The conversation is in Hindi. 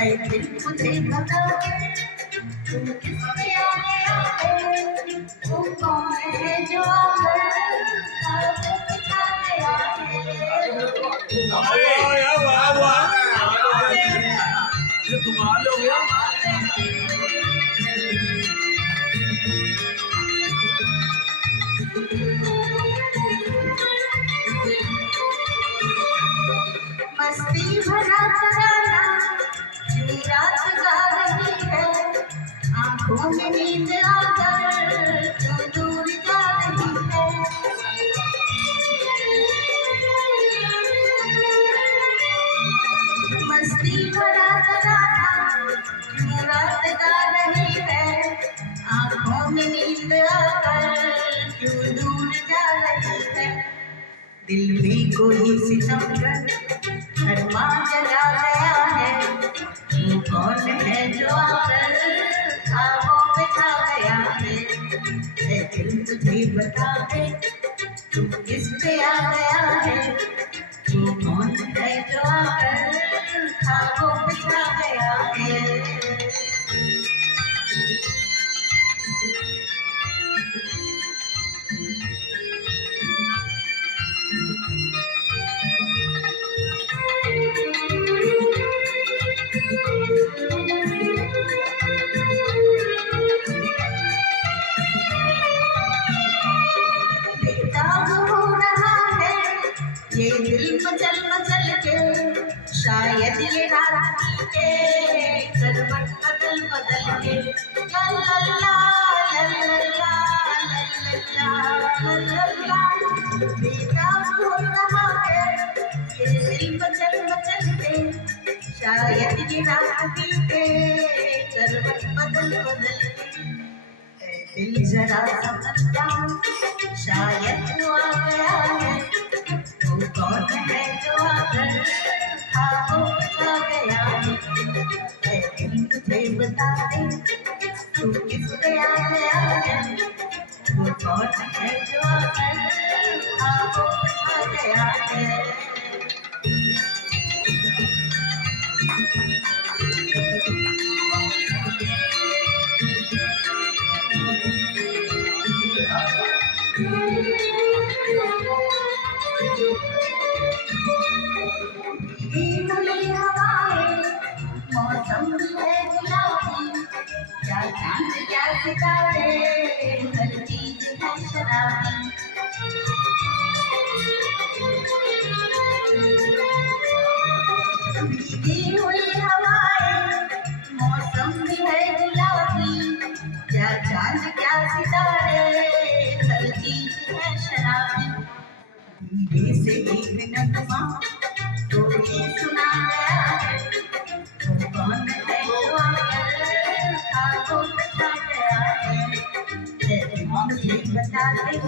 ऐ दिल मुझे बता दे तू किससे आ गया है, तू कौन है जो आकर ख्वाबों में छा गया है। ये कमाल हो गया। मस्ती भरा तराना यूं रात गा रही है, आंखों में नींद आकर क्यों दूर जा रही है। मस्ती भरा तराना यूं रात गा रही है, आंखों में नींद आकर क्यों दूर जा रही है। दिल में कोई सितमगर शर्मा जगा गया है, वो कौन है जो आकर ख्वाबों में छा गया है। ऐ दिल मुझे बता दे तू किस पे आ गया है, वो कौन है जो आकर ख्वाबों में छा गया है। बेताब हो रहा है ये दिल मचल मचल के, शायद ये रात के करवट बदल बदल के। ला ला ला ला ला ला ला ला। बेताब हो रहा है ये दिल मचल मचल के, शायद ये रात के करवट बदल बदल के। दिल जरा समझता शायद वो आ गया है, वो कौन है जो आकर ख्वाबों में छा गया है। ऐ दिल मुझे बता दे तू किस पे आ गया है, वो कौन है जो आकर ख्वाबों में छा गया है। मौसम है गुलाबी, क्या चांद क्या सितारे, हर चीज है शराबी। भीगी हुई हवाएं, मौसम भी है गुलाबी, क्या चांद क्या सितारे, हर चीज है शराबी। धीरे से एक नगमा तो ही सुना गया है, वो कौन है जो आकर ख्वाबों में छा गया है। ऐ दिल मुझे बता दे